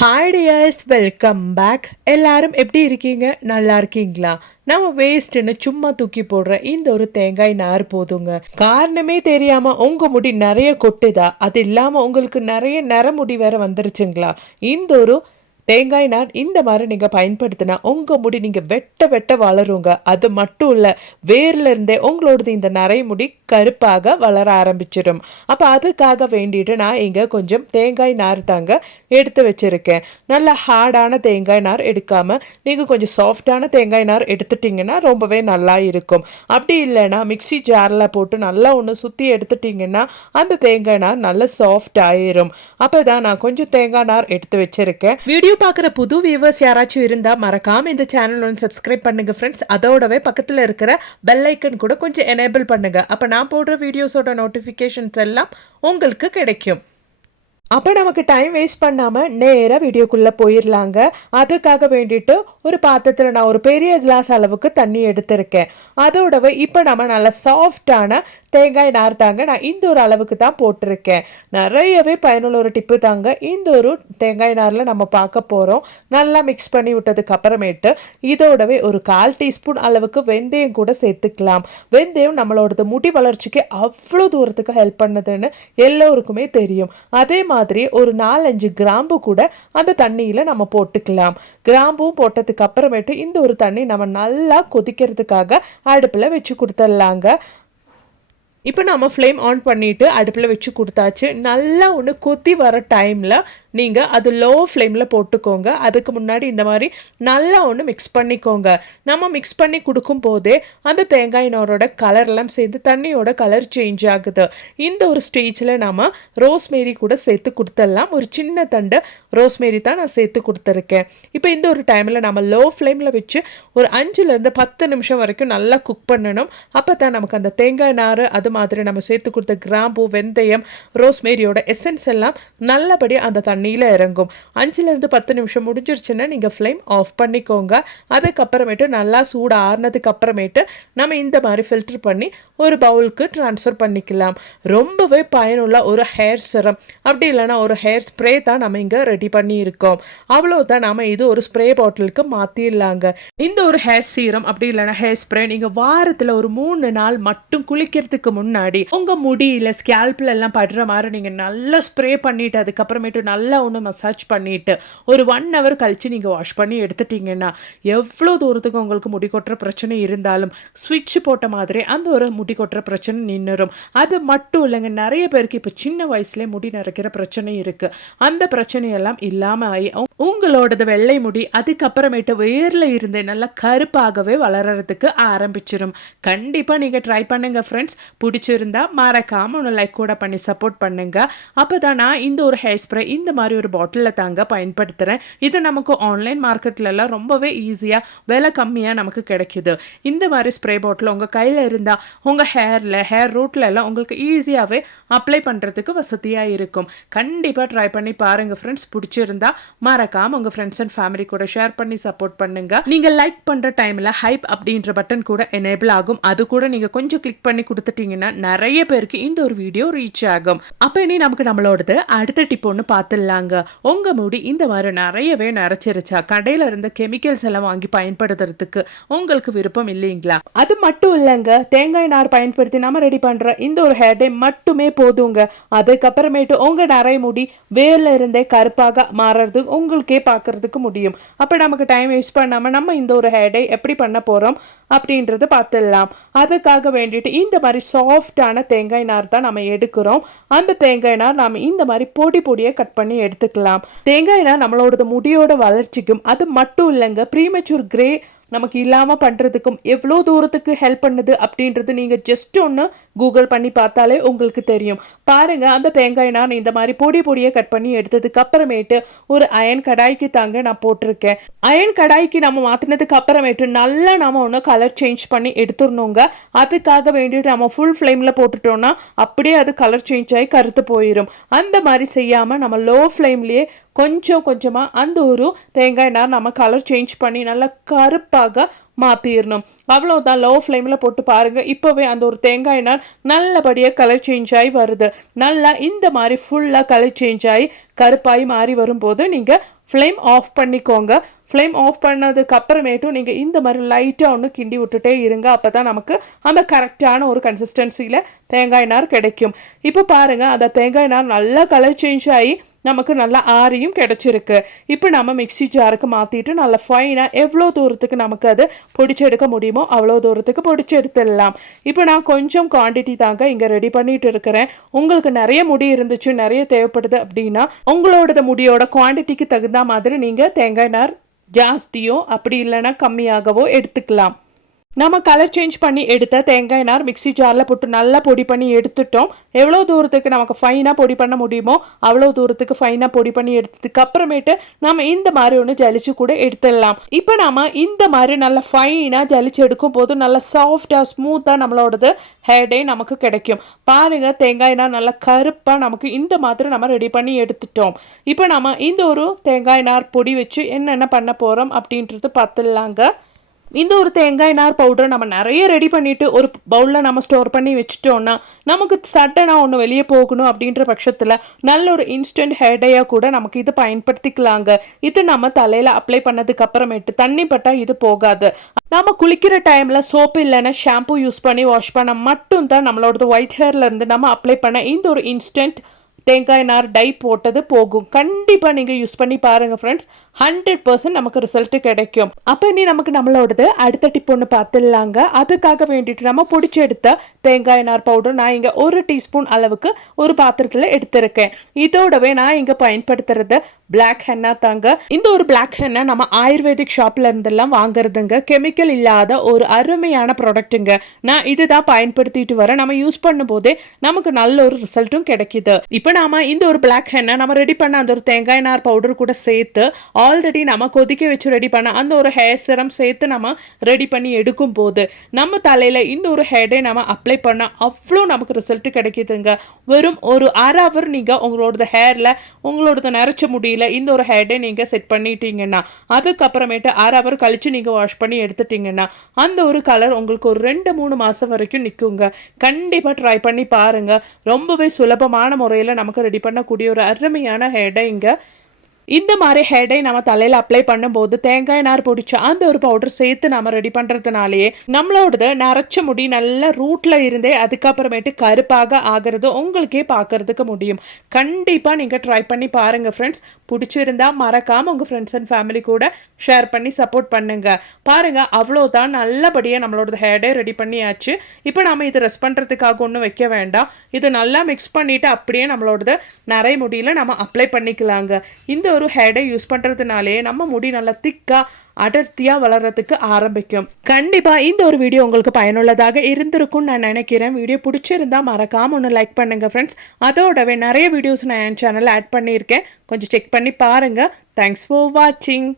Hi tears welcome back எல்லாரும் எப்படி இருக்கீங்க? நல்லா இருக்கீங்களா? நம்ம வேஸ்ட்டுன்னு சும்மா தூக்கி போடுற இந்த ஒரு தேங்காய் நார் போதுங்க. காரணமே தெரியாம உங்க முடி நிறைய கொட்டுதா? அது இல்லாம உங்களுக்கு நிறைய நரமுடி வேற வந்துருச்சுங்களா? இந்த ஒரு தேங்காய் நார் இந்த மாதிரி நீங்கள் பயன்படுத்தினா உங்கள் முடி நீங்கள் வெட்ட வெட்ட வளருங்க. அது மட்டும் இல்லை வேர்லேருந்தே உங்களோடது இந்த நரை முடி கருப்பாக வளர ஆரம்பிச்சிடும். அப்போ அதுக்காக வேண்டிட்டு நான் இங்கே கொஞ்சம் தேங்காய் நார் தாங்க எடுத்து வச்சுருக்கேன். நல்ல ஹார்டான தேங்காய் நார் எடுக்காமல் நீங்கள் கொஞ்சம் சாஃப்டான தேங்காய் நார் எடுத்துட்டிங்கன்னா ரொம்பவே நல்லா இருக்கும். அப்படி இல்லைன்னா மிக்சி ஜாரில் போட்டு நல்லா ஒன்று சுற்றி எடுத்துட்டிங்கன்னா அந்த தேங்காய் நார் நல்லா சாஃப்ட் ஆயிரும். அப்போ தான் நான் கொஞ்சம் தேங்காய் நார் எடுத்து வச்சுருக்கேன். வீடியோ பார்க்குற புது வியூவர்ஸ் யாராச்சும் இருந்தால் மறக்காமல் இந்த சேனல் ஒன்று சப்ஸ்கிரைப் பண்ணுங்க ஃப்ரெண்ட்ஸ் அதோடவே பக்கத்தில் இருக்கிற பெல் ஐக்கன் கூட கொஞ்சம் எனேபிள் பண்ணுங்க. அப்போ நான் போடுற வீடியோஸோட நோட்டிஃபிகேஷன்ஸ் எல்லாம் உங்களுக்கு கிடைக்கும். அப்போ நமக்கு டைம் வேஸ்ட் பண்ணாமல் நேராக வீடியோக்குள்ளே போயிடலாங்க அதுக்காக வேண்டிட்டு ஒரு பாத்திரத்தில் நான் ஒரு பெரிய கிளாஸ் அளவுக்கு தண்ணி எடுத்திருக்கேன். அதோடவே இப்போ நம்ம நல்ல சாஃப்டான தேங்காய் நார் தாங்க நான் இந்த ஒரு அளவுக்கு தான் போட்டிருக்கேன். நிறையவே பயனுள்ள ஒரு டிப்பு தாங்க. இந்த ஒரு தேங்காய் நாரில் நம்ம பார்க்க போகிறோம் நல்லா மிக்ஸ் பண்ணி விட்டதுக்கு அப்புறமேட்டு இதோடவே ஒரு கால் டீஸ்பூன் அளவுக்கு வெந்தயம் கூட சேர்த்துக்கலாம். வெந்தயம் நம்மளோடது முடி வளர்ச்சிக்கு அவ்வளோ தூரத்துக்கு ஹெல்ப் பண்ணுதுன்னு எல்லோருக்குமே தெரியும். அதே மாதிரி மாதிரி ஒரு நாலஞ்சு கிராம்பு கூட அந்த தண்ணியில் நம்ம போட்டுக்கலாம். கிராம்பும் போட்டதுக்கு அப்புறமேட்டு இந்த ஒரு தண்ணி நம்ம நல்லா கொதிக்கிறதுக்காக அடுப்பில் வச்சு கொடுத்துடலாங்க. இப்போ நம்ம ஃப்ளேம் ஆன் பண்ணிவிட்டு அடுப்பில் வச்சு கொடுத்தாச்சு. நல்லா ஒன்று கொத்தி வர டைமில் நீங்கள் அது லோ ஃப்ளேமில் போட்டுக்கோங்க. அதுக்கு முன்னாடி இந்த மாதிரி நல்லா ஒன்று மிக்ஸ் பண்ணிக்கோங்க. நம்ம மிக்ஸ் பண்ணி கொடுக்கும் போதே அந்த தேங்காய் நாரோட கலர்லாம் சேர்ந்து தண்ணியோட கலர் சேஞ்ச் ஆகுது. இந்த ஒரு ஸ்டேஜில் நம்ம ரோஸ்மேரி கூட சேர்த்து கொடுத்துடலாம். ஒரு சின்ன தண்டு ரோஸ்மேரி தான் நான் சேர்த்து கொடுத்துருக்கேன். இப்போ இந்த ஒரு டைமில் நம்ம லோ ஃப்ளேமில் வச்சு ஒரு அஞ்சுலேருந்து பத்து நிமிஷம் வரைக்கும் நல்லா குக் பண்ணணும். அப்போ தான் நமக்கு அந்த தேங்காய் நார் அது மாதிரி நம்ம சேர்த்து கொடுத்த கிராம்பு வெந்தயம் ரோஸ்மேரியோட எசன்ஸ் எல்லாம் நல்லபடி அந்த தண்ணியில் இறங்கும். அஞ்சுலேருந்து பத்து நிமிஷம் முடிஞ்சிருச்சுன்னா நீங்கள் ஃப்ளேம் ஆஃப் பண்ணிக்கோங்க. அதுக்கப்புறமேட்டு நல்லா சூடு ஆறுனதுக்கு அப்புறமேட்டு நம்ம இந்த மாதிரி ஃபில்டர் பண்ணி ஒரு பவுலுக்கு ட்ரான்ஸ்ஃபர் பண்ணிக்கலாம். ரொம்பவே பயனுள்ள ஒரு ஹேர் சிரம் அப்படி இல்லைன்னா ஒரு ஹேர் ஸ்ப்ரே தான் நம்ம இங்கே ரெடி பண்ணி இருக்கோம் அவ்வளோதான் நம்ம இது ஒரு ஸ்ப்ரே பாட்டிலுக்கு மாற்றிடலாங்க இந்த ஒரு ஹேர் சீரம் அப்படி இல்லைனா ஹேர் ஸ்ப்ரே நீங்கள் வாரத்தில் ஒரு மூணு நாள் மட்டும் குளிக்கிறதுக்கு முன்னாடி உங்கள் முடியில் ஸ்கேல்பில் எல்லாம் படுற மாதிரி நீங்கள் நல்லா ஸ்ப்ரே பண்ணிவிட்டு அதுக்கப்புறமேட்டு நல்லா ஒன்று மசாஜ் பண்ணிவிட்டு ஒரு ஒன் ஹவர் கழித்து நீங்கள் வாஷ் பண்ணி எடுத்துட்டிங்கன்னா எவ்வளோ தூரத்துக்கு உங்களுக்கு முடி கொட்டுற பிரச்சனை இருந்தாலும் ஸ்விட்ச் போட்ட மாதிரி அந்த ஒரு முடி கொட்டுற பிரச்சனை நின்றுரும் அது மட்டும் இல்லைங்க நிறைய பேருக்கு இப்போ சின்ன வயசுலேயே முடி நிறைக்கிற பிரச்சனை இருக்குது அந்த பிரச்சனையெல்லாம் இல்லாமல் ஆகி உங்களோடது வெள்ளை முடி அதுக்கப்புறமேட்டு வேரில் இருந்தே நல்லா கருப்பாகவே வளர்கிறதுக்கு ஆரம்பிச்சிடும் கண்டிப்பாக நீங்கள் ட்ரை பண்ணுங்க ஃப்ரெண்ட்ஸ் பிடிச்சிருந்தா மறக்காமல் ஒன்று லைக் கூட பண்ணி சப்போர்ட் பண்ணுங்க. அப்போ தான் நான் இந்த ஒரு ஹேர் ஸ்ப்ரே இந்த மாதிரி மாதிரி ஒரு பாட்டிலில் தாங்க பயன்படுத்துகிறேன் இது நமக்கு ஆன்லைன் மார்க்கெட்லலாம் ரொம்பவே ஈஸியாக விலை கம்மியாக நமக்கு கிடைக்குது. இந்த மாதிரி ஸ்ப்ரே பாட்டில் உங்கள் கையில் இருந்தால் உங்கள் ஹேரில் ஹேர் ரூட்ல எல்லாம் உங்களுக்கு ஈஸியாகவே அப்ளை பண்ணுறதுக்கு வசதியாக இருக்கும். கண்டிப்பாக ட்ரை பண்ணி பாருங்கள் ஃப்ரெண்ட்ஸ் பிடிச்சிருந்தா மறக்காமல் உங்கள் ஃப்ரெண்ட்ஸ் அண்ட் ஃபேமிலி கூட ஷேர் பண்ணி சப்போர்ட் பண்ணுங்க. நீங்கள் லைக் பண்ணுற டைமில் ஹைப் அப்படின்ற பட்டன் கூட எனேபிள் ஆகும். அது கூட நீங்கள் கொஞ்சம் கிளிக் பண்ணி கொடுத்துட்டீங்கன்னா நிறைய பேருக்கு இந்த ஒரு வீடியோ ரீச் ஆகும். அப்போ இனி நமக்கு நம்மளோடது அடுத்த டிப் ஒன்று பார்த்துடலாங்க உங்கள் முடி இந்த மாதிரி நிறையவே நிறைச்சிருச்சா கடையில் இருந்த கெமிக்கல்ஸ் எல்லாம் வாங்கி பயன்படுத்துறதுக்கு உங்களுக்கு விருப்பம் இல்லைங்களா? அது மட்டும் இல்லைங்க. தேங்காய் நார் பயன்படுத்தி நம்ம ரெடி பண்ணுற இந்த ஒரு ஹேர் டே மட்டுமே போதுங்க. அதுக்கப்புறமேட்டு உங்கள் நிறைய முடி வேர்ல இருந்தே கருப்பாக மாறுறது உங்களுக்கே பார்க்கறதுக்கு முடியும். அப்போ நமக்கு டைம் வேஸ்ட் பண்ணாமல் நம்ம இந்த ஒரு ஹேர் டே எப்படி பண்ண போகிறோம் அப்படின்றத பார்த்துடலாம். அதுக்காக வேண்டிட்டு இந்த மாதிரி சாஃப்டான தேங்காய் நார் தான் நம்ம எடுக்கிறோம். அந்த தேங்காய் நார் நாம் இந்த மாதிரி பொடி பொடியாக கட் பண்ணி எடுத்துக்கலாம். தேங்காய் நார் நம்மளோட முடியோட வளர்ச்சிக்கும் அது மட்டும் இல்லைங்க ப்ரீமெச்சூர் கிரே நமக்கு இல்லாமல் பண்ணுறதுக்கும் எவ்வளோ தூரத்துக்கு ஹெல்ப் பண்ணுது அப்படின்றது நீங்கள் ஜஸ்ட் ஒன்று கூகுள் பண்ணி பார்த்தாலே உங்களுக்கு தெரியும். பாருங்கள் அந்த தேங்காய் நான் இந்த மாதிரி பொடி பொடியை கட் பண்ணி எடுத்ததுக்கு அப்புறமேட்டு ஒரு அயன் கடாய்க்கு தாங்க நான் போட்டிருக்கேன். அயன் கடாய்க்கு நம்ம மாற்றினதுக்கு அப்புறமேட்டு நல்லா நம்ம ஒன்று கலர் சேஞ்ச் பண்ணி எடுத்துடணுங்க. அதுக்காக வேண்டிட்டு நம்ம ஃபுல் ஃப்ளேமில் போட்டுட்டோம்னா அப்படியே அது கலர் சேஞ்ச் ஆகி கருத்து போயிடும் அந்த மாதிரி செய்யாமல் நம்ம லோ ஃப்ளேம்லேயே கொஞ்சம் கொஞ்சமாக அந்த ஒரு தேங்காய் நார் நம்ம கலர் சேஞ்ச் பண்ணி நல்லா கருப்பாக மாற்றிடணும் அவ்வளோதான் லோ ஃப்ளேமில் போட்டு பாருங்கள் இப்போவே அந்த ஒரு தேங்காய் நார் நல்லபடியாக கலர் சேஞ்ச் ஆகி வருது. நல்லா இந்த மாதிரி ஃபுல்லாக கலர் சேஞ்ச் ஆகி கருப்பாகி மாறி வரும்போது நீங்கள் ஃப்ளேம் ஆஃப் பண்ணிக்கோங்க. ஃப்ளேம் ஆஃப் பண்ணதுக்கு அப்புறமேட்டும் நீங்கள் இந்த மாதிரி லைட்டாக ஒன்று கிண்டி விட்டுட்டே இருங்க. அப்போ தான் நமக்கு அந்த கரெக்டான ஒரு கன்சிஸ்டன்சியில் தேங்காய் நார் கிடைக்கும். இப்போ பாருங்கள் அந்த தேங்காய் நார் நல்லா கலர் சேஞ்ச் ஆகி நமக்கு நல்லா ஆரியும் கிடச்சிருக்கு. இப்போ நம்ம மிக்சி ஜாருக்கு மாற்றிட்டு நல்லா ஃபைனாக எவ்வளோ தூரத்துக்கு நமக்கு அது பொடிச்செடுக்க முடியுமோ அவ்வளோ தூரத்துக்கு பொடிச்செடுத்துடலாம். இப்போ நான் கொஞ்சம் குவான்டிட்டி தாங்க இங்கே ரெடி பண்ணிட்டு இருக்கிறேன். உங்களுக்கு நிறைய முடி இருந்துச்சு நிறைய தேவைப்படுது அப்படின்னா உங்களோட முடியோட குவான்டிட்டிக்கு தகுந்த மாதிரி நீங்கள் தேங்காய் நார் ஜாஸ்தியோ அப்படி இல்லைன்னா கம்மியாகவோ எடுத்துக்கலாம். நம்ம கலர் சேஞ்ச் பண்ணி எடுத்த தேங்காய் நார் மிக்சி ஜாரில் போட்டு நல்லா பொடி பண்ணி எடுத்துட்டோம். எவ்வளோ தூரத்துக்கு நமக்கு ஃபைனாக பொடி பண்ண முடியுமோ அவ்வளோ தூரத்துக்கு ஃபைனாக பொடி பண்ணி எடுத்ததுக்கு அப்புறமேட்டு நம்ம இந்த மாதிரி ஒன்று ஜலிச்சு கூட எடுத்துடலாம். இப்போ நம்ம இந்த மாதிரி நல்லா ஃபைனாக ஜலிச்சு எடுக்கும் போது நல்லா சாஃப்டாக ஸ்மூத்தாக நம்மளோடது ஹேர்டே நமக்கு கிடைக்கும். பாருங்கள் தேங்காய் நார் நல்லா கருப்பாக நமக்கு இந்த மாதிரி நம்ம ரெடி பண்ணி எடுத்துட்டோம். இப்போ நம்ம இந்த ஒரு தேங்காய் நார் பொடி வச்சு என்னென்ன பண்ண போகிறோம் அப்படின்றது பார்த்துடலாங்க. இந்த ஒரு தேங்காய் நார் பவுடரை நம்ம நிறைய ரெடி பண்ணிவிட்டு ஒரு பவுலில் நம்ம ஸ்டோர் பண்ணி வச்சுட்டோன்னா நமக்கு சட்டனாக ஒன்று வெளியே போகணும் அப்படின்ற பட்சத்தில் நல்ல ஒரு இன்ஸ்டன்ட் ஹேர்டையாக கூட நமக்கு இது பயன்படுத்திக்கலாங்க. இது நம்ம தலையில் அப்ளை பண்ணதுக்கு அப்புறமேட்டு தண்ணி பட்டால் இது போகாது. நம்ம குளிக்கிற டைமில் சோப்பு இல்லைன்னா ஷாம்பு யூஸ் பண்ணி வாஷ் பண்ண மட்டும் தான் நம்மளோடது ஒயிட் ஹேர்லேருந்து நம்ம அப்ளை பண்ண இந்த ஒரு இன்ஸ்டன்ட் தேங்காய் நார் டை போட்டது போகும். கண்டிப்பாக நீங்கள் யூஸ் பண்ணி பாருங்கள் ஃப்ரெண்ட்ஸ் ஹண்ட்ரட் பர்சன்ட் நமக்கு ரிசல்ட் கிடைக்கும். அப்போ இனி நமக்கு நம்மளோடது அடுத்த டிப் ஒன்று பார்த்துடலாங்க. அதுக்காக வேண்டிட்டு நம்ம பிடிச்சி எடுத்த தேங்காய் நார் பவுடர் நான் இங்கே ஒரு டீஸ்பூன் அளவுக்கு ஒரு பாத்திரத்தில் எடுத்திருக்கேன். இதோடவே நான் இங்கே பயன்படுத்துறது பிளாக் ஹென்னா தாங்க. இந்த ஒரு பிளாக் ஹென்னா நம்ம ஆயுர்வேதிக் ஷாப்ல இருந்தெல்லாம் வாங்குறதுங்க. கெமிக்கல் இல்லாத ஒரு அருமையான ப்ராடக்ட்டுங்க நான் இதுதான் பயன்படுத்திட்டு வரேன். நம்ம யூஸ் பண்ணும்போதே நமக்கு நல்ல ஒரு ரிசல்ட்டும் கிடைக்குது. இப்போ நாம் இந்த ஒரு பிளாக் ஹென்னை நம்ம ரெடி பண்ண அந்த ஒரு தேங்காய் நார் பவுடர் கூட சேர்த்து ஆல்ரெடி நம்ம கொதிக்க வச்சு ரெடி பண்ண அந்த ஒரு ஹேர் சிரம் சேர்த்து நம்ம ரெடி பண்ணி எடுக்கும் போது நம்ம தலையில் இந்த ஒரு ஹேடை நம்ம அப்ளை பண்ணால் அவ்வளோ நமக்கு ரிசல்ட் கிடைக்கிதுங்க. வெறும் ஒரு அரை ஹவர் நீங்கள் உங்களோட ஹேரில் உங்களோட நரைச்ச முடியல இந்த ஒரு ஹேடை நீங்கள் செட் பண்ணிட்டீங்கன்னா அதுக்கப்புறமேட்டு அரை ஹவர் கழித்து நீங்கள் வாஷ் பண்ணி எடுத்துட்டிங்கன்னா அந்த ஒரு கலர் உங்களுக்கு ஒரு ரெண்டு மூணு மாதம் வரைக்கும் நிற்குங்க கண்டிப்பாக ட்ரை பண்ணி பாருங்கள் ரொம்பவே சுலபமான முறையில் நம்ம நமக்கு ரெடி பண்ணக்கூடிய ஒரு அருமையான ஹேடை இங்கே இந்த மாதிரி ஹெடை நம்ம தலையில் அப்ளை பண்ணும்போது தேங்காய் நார் பிடிச்ச அந்த ஒரு பவுடர் சேர்த்து நம்ம ரெடி பண்ணுறதுனாலேயே நம்மளோடது நரைச்ச முடி நல்ல ரூட்டில் இருந்தே அதுக்கப்புறமேட்டு கருப்பாக ஆகிறது உங்களுக்கே பார்க்கறதுக்கு முடியும். கண்டிப்பாக நீங்கள் ட்ரை பண்ணி பாருங்கள் ஃப்ரெண்ட்ஸ் பிடிச்சிருந்தா மறக்காமல் உங்கள் ஃப்ரெண்ட்ஸ் அண்ட் ஃபேமிலி கூட ஷேர் பண்ணி சப்போர்ட் பண்ணுங்க. பாருங்கள் அவ்வளோதான் நல்லபடியாக நம்மளோட ஹேடே ரெடி பண்ணியாச்சு. இப்போ நம்ம இது ரெஸ்ட் பண்ணுறதுக்காக ஒன்றும் வைக்க வேண்டாம். இது நல்லா மிக்ஸ் பண்ணிவிட்டு அப்படியே நம்மளோடது நிறைய முடியல நம்ம அப்ளை பண்ணிக்கலாங்க. இந்த ஒரு ஹேடை யூஸ் பண்ணுறதுனாலே நம்ம முடி நல்லா திக்காக அடர்த்தியாக வளர்கிறதுக்கு ஆரம்பிக்கும். கண்டிப்பாக இந்த ஒரு வீடியோ உங்களுக்கு பயனுள்ளதாக இருந்திருக்கும்னு நான் நினைக்கிறேன். வீடியோ பிடிச்சிருந்தா மறக்காமல் ஒன்று லைக் பண்ணுங்கள் ஃப்ரெண்ட்ஸ் அதோடவே நிறைய வீடியோஸ் நான் என் சேனலில் ஆட் பண்ணியிருக்கேன். கொஞ்சம் செக் பண்ணி பாருங்கள் தேங்க்ஸ் ஃபார் வாட்சிங்